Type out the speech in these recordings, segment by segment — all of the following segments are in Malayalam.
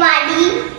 everybody.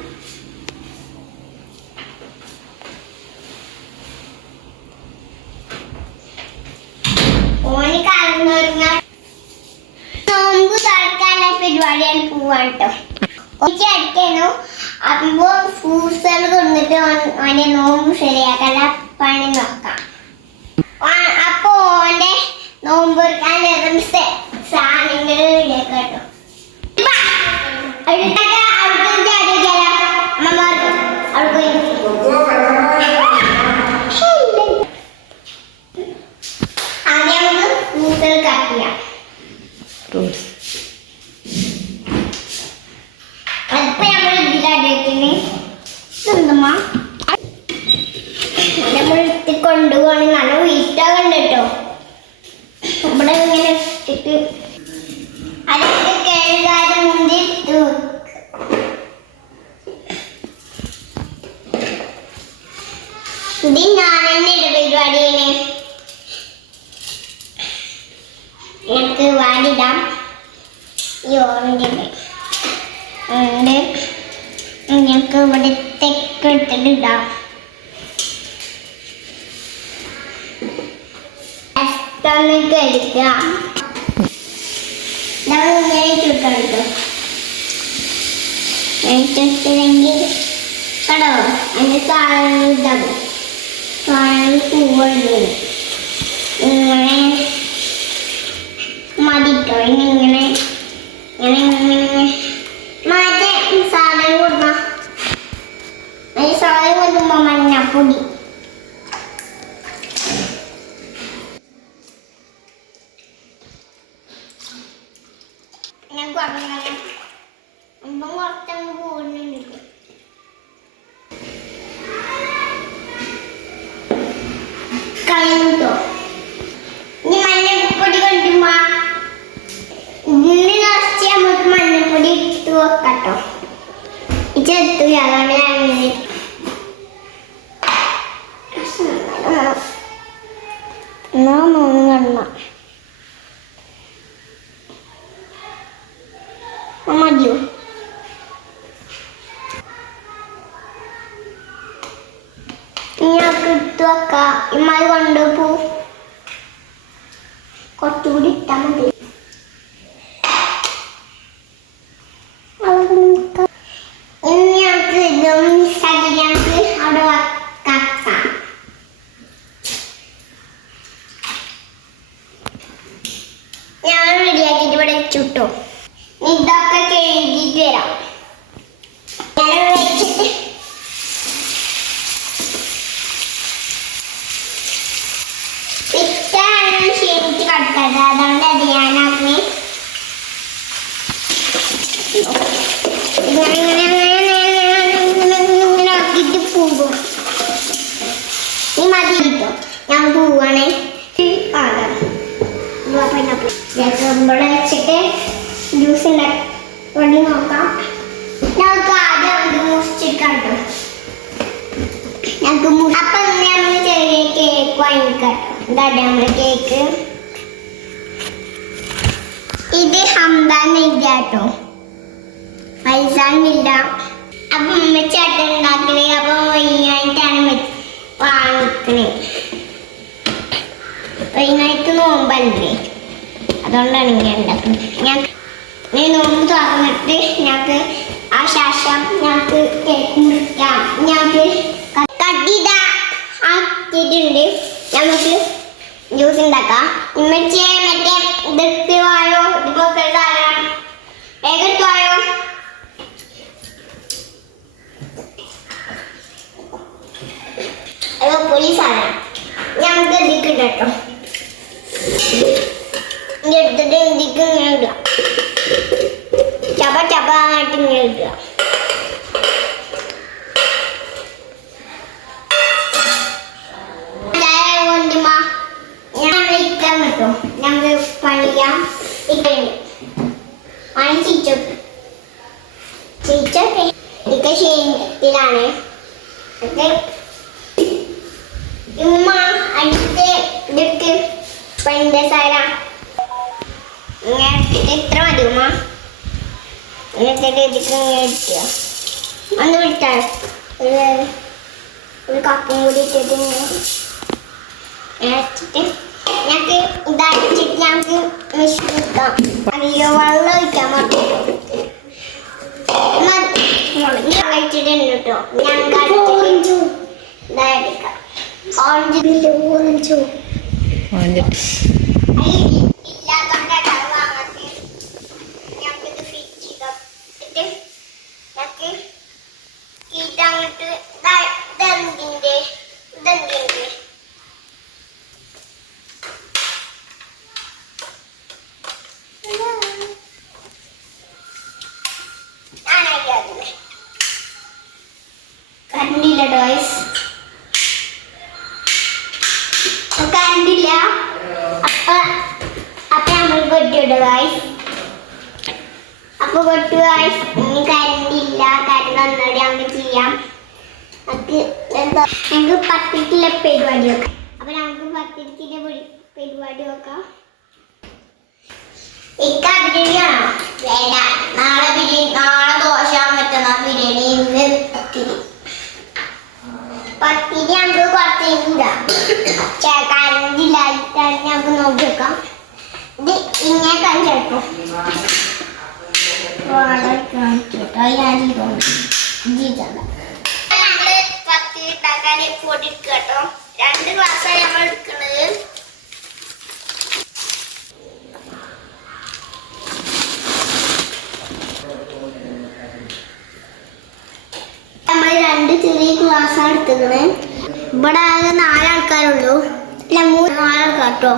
ഇട്ടിട്ട് അതൊക്കെ കഴുകാതെ മുന്തി ഇട്ട്. ഇത് ഞാൻ തന്നെ ഇട പരിപാടിയാണ് എനിക്ക് വാടിടാം ഈ ഓറഞ്ച് ഉണ്ട്. ഞങ്ങൾക്ക് ഇവിടെ തെക്ക് എടുത്തിട്ട് ഇടാം ഒന്ന് നമ്മൾ ഇങ്ങനെ ചുട്ടെടുക്കും ചുട്ടില്ലെങ്കിൽ കടോ അതിന്റെ സാധനം ഇതാകും സാധനം പൂവുണ്ട് ഇങ്ങനെ മതിട്ടോ. ഇങ്ങനെ ഇങ്ങനെ ഇങ്ങനെ മറ്റേ സാധനം കൊടുക്കാം. ഈ സാധനം കൊണ്ടുമ്പോ മഞ്ഞപ്പൊടി ഞാൻ കുറഞ്ഞു ഒന്നും കുറച്ചങ്ങ് പോകുന്നുണ്ട് കളഞ്ഞിട്ടോ ഇനി മഞ്ഞപ്പൊടി കൊണ്ടുമ്പോ ഇതിന് കുറച്ച് നമുക്ക് മഞ്ഞപ്പൊടി ഇട്ട് വെക്കട്ടോ ഇതെത്തു അതാണ് ഞാൻ ഇങ്ങനെ എന്നാ മൂന്ന് കണ്ണ മതിയോ ഞങ്ങൾക്ക് ഇട്ട് വെക്കാം ഇമ്മാര് കൊണ്ടുപോ കുറച്ചുകൂടി ഇട്ടാ മതി ഇനി ഞങ്ങൾക്ക് ഇതും മിസ്സാക്കി ഞങ്ങൾക്ക് അവിടെ വെക്കാം ഞാൻ റെഡിയാക്കിയിട്ട് ഇവിടെ ചുട്ടോ ഇതൊക്കെ കഴുകിയിട്ട് വരാം ഞാൻ വെച്ചിട്ട് പിറ്റാണ് കിടക്കുന്നത് അതുകൊണ്ട് അത് ഞാനാക്കി ഇങ്ങനെ ആക്കിയിട്ട് പോകും ഈ മതി കിട്ടും ഞാൻ പോവാണേ ആകാം ഇവിടെ വെച്ചിട്ട് ജ്യൂസ് ഉണ്ടാക്കി നോക്കാം ഞങ്ങൾക്ക് ആദ്യം മുറിച്ചിട്ട് ഞങ്ങൾക്ക് അപ്പൊ നമ്മൾ ചെറിയ കേക്ക് വാങ്ങിക്കാം ഇതാണ് നമ്മുടെ കേക്ക് ഇത് ഹംദാൻ ഇല്ല കേട്ടോ അപ്പൊ ഉമ്മച്ചാട്ടം ഉണ്ടാക്കണേ. അപ്പൊ വൈകിട്ടാണ് വാങ്ങിക്കണേ. വൈകുന്നേരത്ത് നോമ്പല്ലേ? അതുകൊണ്ടാണ് ഇങ്ങനെ ഉണ്ടാക്കുന്നത് ഞാൻ ഞാൻ നോമ്പ് തുറന്നിട്ട് ഞങ്ങൾക്ക് ആ ശേഷം ഞങ്ങൾക്ക് കേക്ക് മുറിക്കാം. ഞങ്ങൾക്ക് ആക്കിയിട്ടുണ്ട് നമുക്ക് ജ്യൂസ് ഉണ്ടാക്കാം. ഉമ്മച്ചിയെ മറ്റേ ഇതെടുത്ത് വായോ ഇതൊക്കെ സാധനം വേഗത്ത് വായോ അത് സാധനം ഞങ്ങൾക്ക് ഇതിക്ക് കേട്ടോ എടുത്തിട്ട് ഇതിക്ക് ഇങ്ങനെ ഇടുക ചപ ചപ ആയിട്ട് ഇങ്ങനെ ഇടുക ഞങ്ങൾ പണിയാം ഇക്കുണ്ട് പണി ചിച്ചു ചിച്ചൊക്കെ ഇതൊക്കെ ക്ഷീണത്തിലാണ് ഒക്കെ ഉമ്മ അടുത്ത് ഇതൊക്കെ പഞ്ചസാര ഇത്ര മതി ഉമ്മ. എന്നിട്ട് ഇതിക്ക് ഇങ്ങനെ ഒന്ന് വിട്ടാൽ ഒരു ഒരു കപ്പും കൂടി ഇട്ടിട്ട് ഇങ്ങനെ അരച്ചിട്ട് ഞങ്ങൾക്ക് ഇതരച്ചിട്ട് ഞങ്ങൾക്ക് മിശ്രിക്കാം അറിയോ വെള്ളം ഒഴിക്കാൻ മതി കഴിച്ചിട്ടുണ്ട് കേട്ടോ. ഇതായിരിക്കാം ഓറഞ്ച്. ഓറഞ്ചോ. ഓറഞ്ച് ഇല്ലാത്തോണ്ടാണ് വാങ്ങാത്തത് ഞങ്ങൾക്കിത് ഫിറ്റ് ചെയ്താ എന്നിട്ട് ഞങ്ങൾക്ക് ഇതങ്ങോട്ട് ഇതെന്തിന്റെ ഇതെന്തിന്റെ കണ്ടില്ല ഡോയ്സ് കണ്ടില്ല അപ്പൊ അപ്പൊ നമ്മൾ കൊട്ടിട്ടു ഗായ്സ് അപ്പൊ കൊട്ടു ഗായ്സ് ഇനി കരണ്ടില്ല കരണ്ട് ഒന്നുകൂടി നമുക്ക് ചെയ്യാം നമുക്ക് എന്താ ഞങ്ങൾക്ക് പത്തിരിക്കിലെ പരിപാടി വെക്കാം. അപ്പൊ ഞങ്ങൾക്ക് പത്തിരിക്കിന്റെ പരിപാടി വെക്കാം. ഇക്ക വേണ്ട. നാളെ ബിരിയാണി നാളെ ദോശ മറ്റന്നാൾ ബിരിയാണി ഇന്ന് പത്തിരി. പത്തിരി നമുക്ക് കുറച്ച് ഇടാം കരണ്ടില്ലായിട്ടാണ് നമുക്ക് നോക്കി വെക്കാം. ഇത് ഇങ്ങനെ കഴിച്ചെടുക്കും പത്തിരി ഉണ്ടാക്കാൻ പൊടി എടുക്കുക കേട്ടോ രണ്ട് ഗ്ലാസ്സാണ് നമ്മൾ എടുക്കുന്നത് നമ്മൾ രണ്ട് ചെറിയ ഗ്ലാസ്സാണ് എടുത്തത് ഇവിടെ ആകെ നാലാൾക്കാരുള്ളൂ. അല്ല മൂന്ന് നാലാൾക്കാർ കേട്ടോ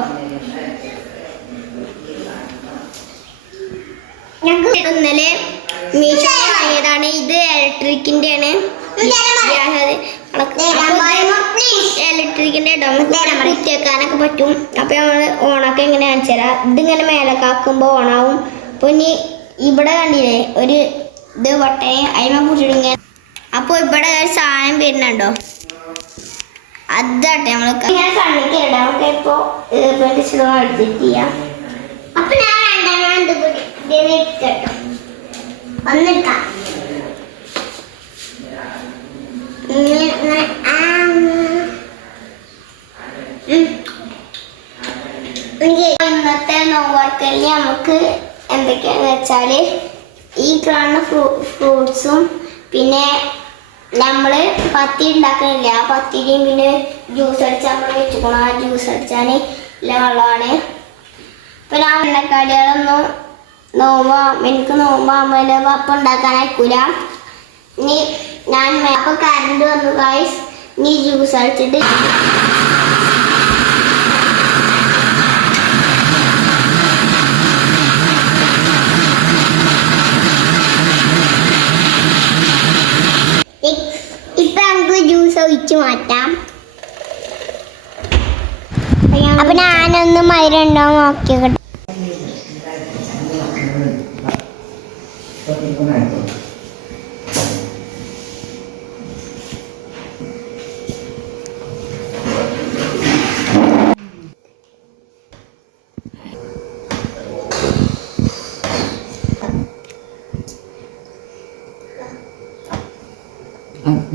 ഞങ്ങൾക്ക് ഇന്നലെ മീഷോ വാങ്ങിയതാണ്. ഇത് ഇലക്ട്രിക്കിന്റെ ആണ് ഇലക്ട്രിക്കിന്റെ കുത്തിവെക്കാനൊക്കെ പറ്റും. അപ്പൊ നമ്മൾ ഓണൊക്കെ എങ്ങനെ കാണിച്ചു തരാം. ഇതിങ്ങനെ മേലക്കാക്കുമ്പോ ഓണാവും. അപ്പൊ ഇനി ഇവിടെ കണ്ടില്ലേ ഒരു ഇത് വട്ടയെ അയിമ പിടിച്ചിടുങ്ങ അപ്പൊ ഇവിടെ ഒരു സാധനം വരുന്നുണ്ടോ? അതാട്ടെ നമ്മൾ ഇങ്ങനെ കണ്ണിക്കിട നമുക്ക് ഇപ്പൊ എഡിറ്റ് ചെയ്യാം. അപ്പൊ ഞാൻ രണ്ടാം ഇത് കൂടി ഇതിനെ കേട്ടോ ഒന്നെടുക്കാം ഇങ്ങനെ ഇങ്ങനെ ആ, ഉം. എനിക്ക് ഇന്നത്തെ നോവർക്കലിൽ നമുക്ക് എന്തൊക്കെയാന്ന് വെച്ചാൽ ഈ കാണുന്ന ഫ്രൂ ഫ്രൂട്ട്സും പിന്നെ നമ്മൾ പത്തി ഉണ്ടാക്കണില്ല ആ പത്തിരിയും പിന്നെ ജ്യൂസ് അടിച്ചാൽ നമ്മൾ വെച്ചുക്കണം ആ ജ്യൂസ് അടിച്ചാൽ ഇല്ല വെള്ളമാണ്. ഇപ്പം ഞാൻ എണ്ണക്കടികളൊന്നും നോമ്പ് എനിക്ക് നോമ്പാകുമ്പോൾ അപ്പം ഉണ്ടാക്കാൻ അയക്കൂല. ഇനി ഞാൻ മാപ്പ് കറണ്ട് വന്നു ഗൈസ് നീ ജ്യൂസ് അടിച്ചിട്ട് ഇപ്പൊ ജ്യൂസ് ഒഴിച്ച് മാറ്റാം. അപ്പൊ ഞാനൊന്ന് മൈരണ്ടോ നോക്കിയോട്ടെ makan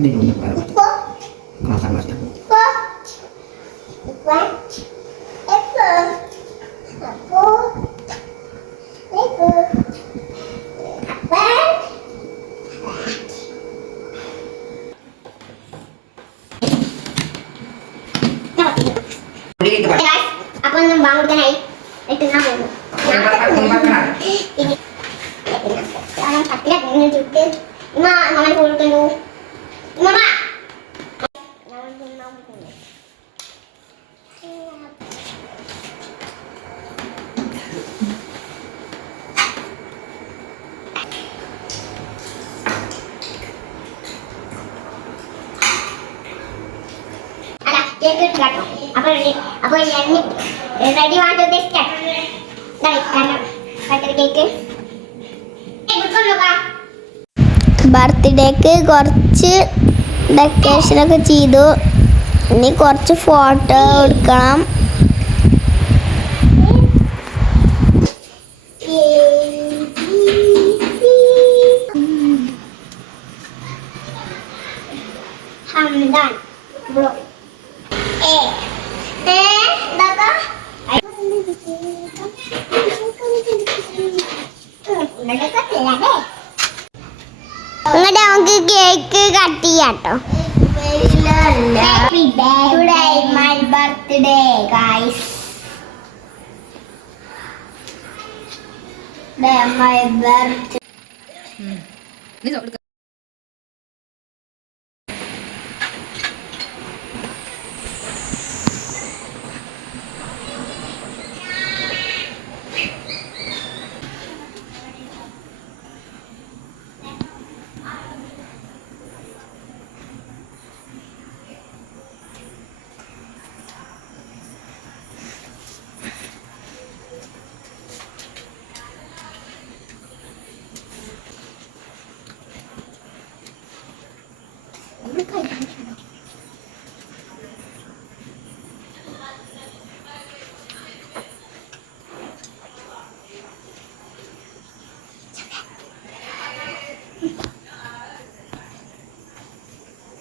Aku nembang dengan itu. Ini. Ini. Orang patriot ini juga. അപ്പൊ ഞാൻ റെഡി വാണ്ട് കേക്ക് ബർത്ത്ഡേക്ക് കുറച്ച് ഡെക്കറേഷനൊക്കെ ചെയ്തു. ഇനി കുറച്ച് ഫോട്ടോ എടുക്കണം. ഹംദാൻ ബ്രോ ഏ എന്നിട്ട് നമുക്ക് കേക്ക് കട്ട് ചെയ്യാട്ടോ my birthday guys my birthday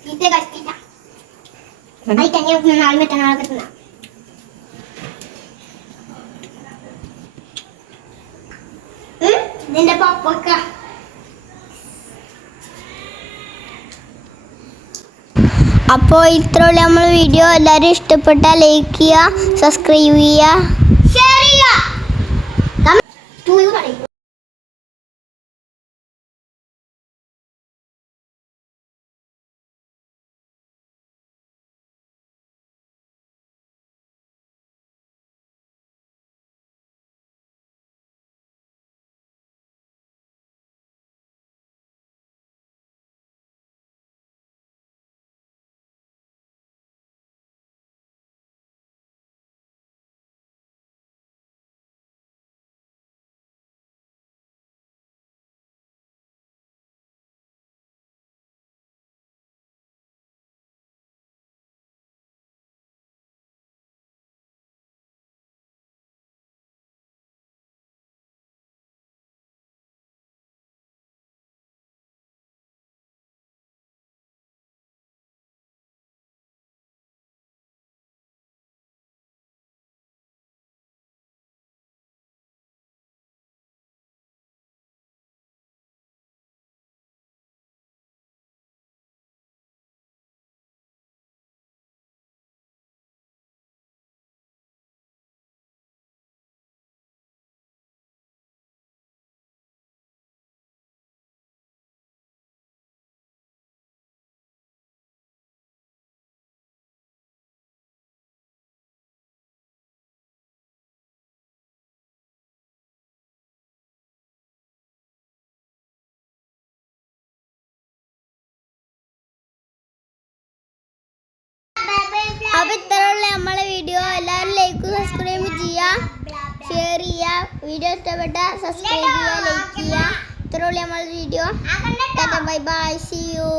ഇത് കത്തില്ല അത് തന്നെ നാളെ മറ്റന്നാളെ കിട്ടുന്ന നിന്റെ പപ്പൊക്ക അപ്പോൾ ഇത്രയുള്ള നമ്മൾ വീഡിയോ. എല്ലാവരും ഇഷ്ടപ്പെട്ടാൽ ലൈക്ക് ചെയ്യുക സബ്സ്ക്രൈബ് ചെയ്യുക. അപ്പൊ ഇത്രയുള്ള നമ്മളെ വീഡിയോ എല്ലാവരും ലൈക്ക് സബ്സ്ക്രൈബ് ചെയ്യുക ഷെയർ ചെയ്യുക വീഡിയോ ഇഷ്ടപ്പെട്ട സബ്സ്ക്രൈബ് ചെയ്യുക ലൈക്ക് ചെയ്യുക ഇത്രയുള്ള നമ്മളെ video bye bye see you